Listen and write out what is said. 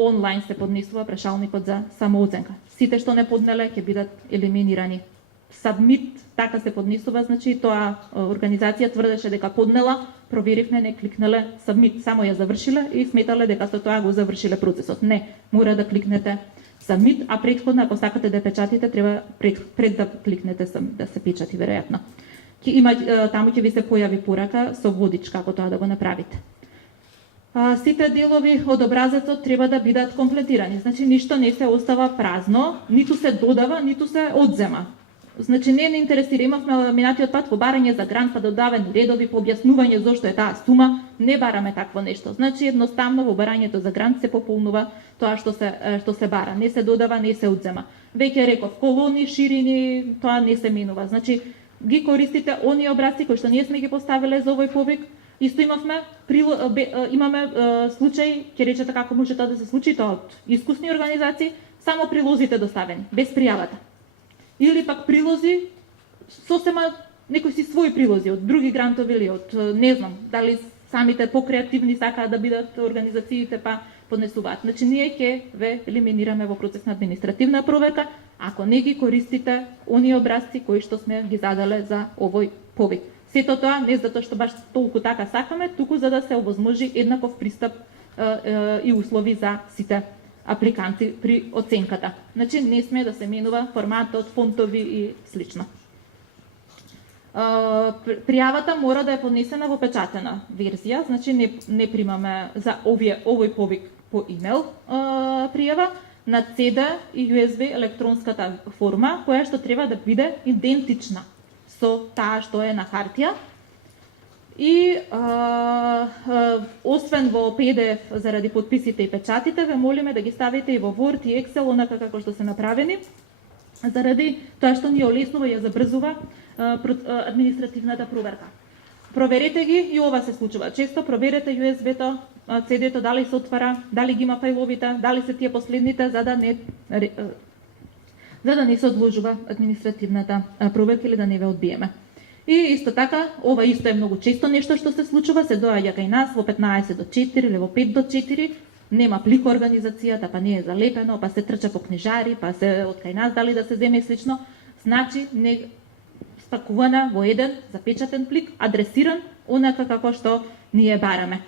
онлайн се поднесува прашалникот за самооценка. Сите што не поднеле ќе бидат елиминирани. Submit така се поднесува, значи тоа организација тврдеше дека поднела, проверивме, не кликнале submit, само ја завршиле и сметале дека со тоа го завршиле процесот. Не, мора да кликнете submit, а претходно ако сакате да печатите треба пред да кликнете да се печати веројатно. Ќе има таму ќе ви се појави порака со водич како тоа да го направите. Сите делови од образецот треба да бидат комплетирани, значи ништо не се остава празно, ниту се додава, ниту се одзема. Значи не интересира, имавме минатиот пат во барање за грант, па додавани редови по објаснување зошто е таа сума, не бараме такво нешто. Значи едноставно во барањето за грант се пополнува тоа што се бара, не се додава, не се одзема. Веќе реков, колони, ширини, тоа не се менува. Значи ги користите оние образци кои што ние сме ги поставиле за овој повик. Исто имаме случај, ќе речете како може тоа да се случи, тоа од искусни организации, само прилозите доставени, без пријавата. Или пак прилози, сосема некои си своји прилози од други грантови или од, не знам, дали самите покреативни сакаат да бидат организациите па поднесуваат. Значи ние ќе ве елиминираме во процес на административна проверка, ако не ги користите оние образци кои што сме ги задале за овој повик. Сето тоа не затоа што баш толку така сакаме, туку за да се овозможи еднаков пристап и услови за сите апликанти при оценката. Значи не сме да се менува форматот, фонтови и слично. Пријавата мора да е поднесена во печатена верзија, значи не примаме за овој повик по имейл пријава, на CD и USB електронската форма, која што треба да биде идентична со таа што е на хартија. И освен во PDF заради подписите и печатите, ве молиме да ги ставите и во Word и Excel, онака како што се направени, заради тоа што ни олеснува и ја забрзува административната проверка. Проверете ги, и ова се случува често, проверете USB-то, CD-то, дали се отвара, дали ги има фајловите, дали се тие последните, за да не се одложува административната проверка или да не ве одбиеме. И исто така, ова исто е многу често нешто што се случува, се доаѓа кај нас во 15 до 4 или во 5 до 4, нема плик организацијата, па не е залепено, па се трча по книжари, па се од кај нас дали да се земе слично, значи не спакувана во еден запечатен плик, адресиран онака како што ние бараме.